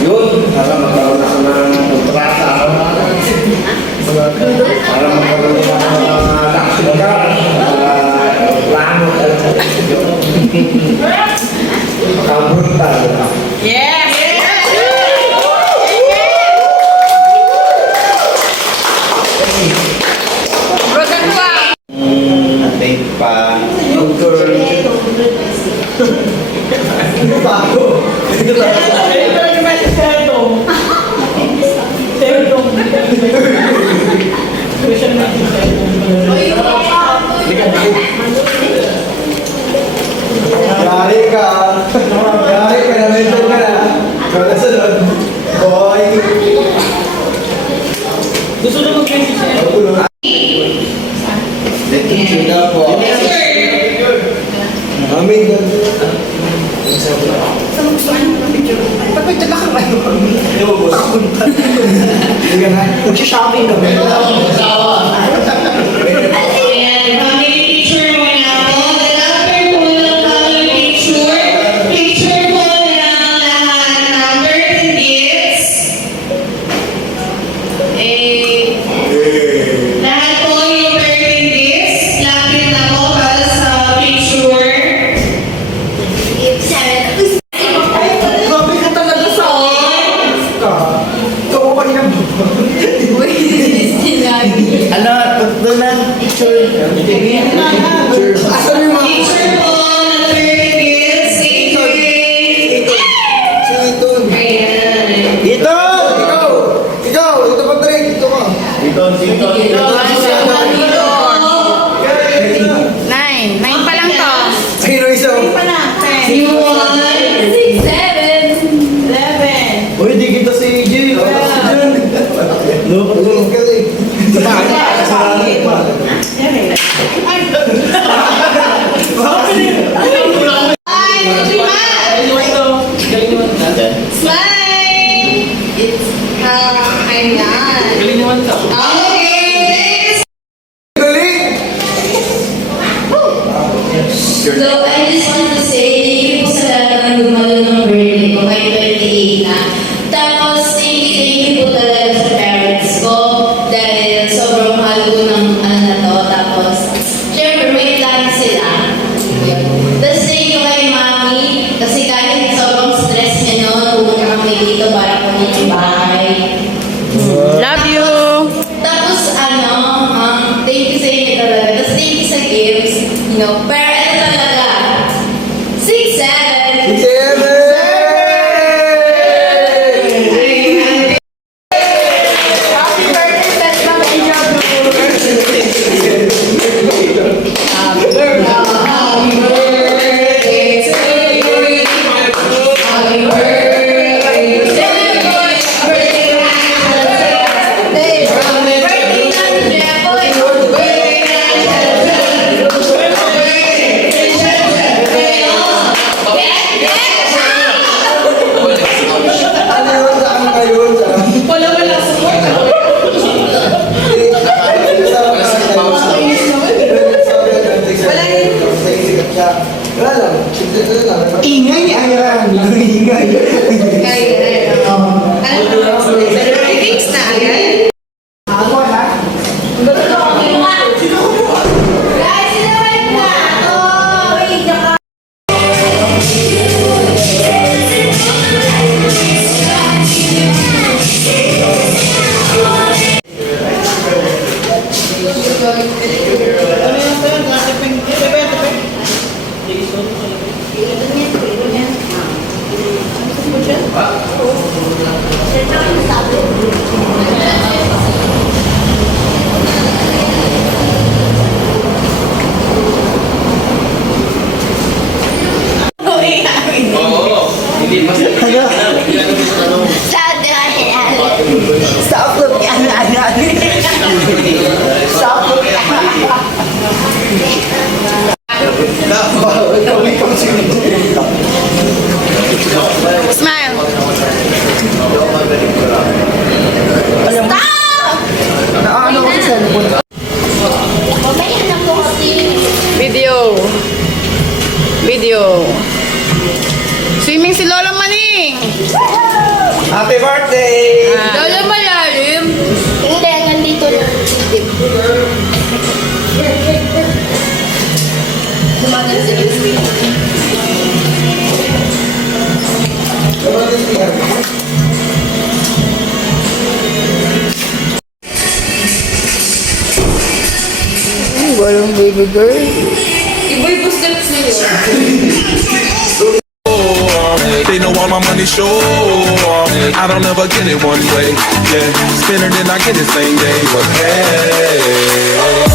Yun, para magkaroon ako ng kontrata. Para magkaroon ako ng taxi car. Plano. Kabrutal. Yes! Take pa. Doctor. Bago. Yari ka. Yari ka. Nalito ka na. Kaya sunod. Boy. Gusto na mag-transition. The teacher na po. Amin. Pagpagdala ka kayo. Hindi ka na. Mag-shopping na ba? So, I just want to say, thank you po sa lahat ng gumalo ng birthday ko kay 28 na. Tapos, thank you po talaga sa parents ko dahil sobrang mahal ko ng ano na to. Tapos, syempre, wait lang sila. Tapos, thank you kay mami kasi kahit sobrang stress niya noon, pumunta kami dito para pumunta yung bahay. Love you! Tapos, thank you sa inyo talaga. Tapos, thank you sa gifts. You know, pero ano talaga? 6'7". Ingay ni Ayan. Ingay. Smile! Video. Video. Video. Swimming si Lola Maning. Happy birthday! Lola malalim. Hindi, nandito lang. Dumagal sa gilid. Walang baby girl. Iboy po steps niyo. They know all my money show. I don't ever get it one way. Yeah, spend it and I get it same day. But hey.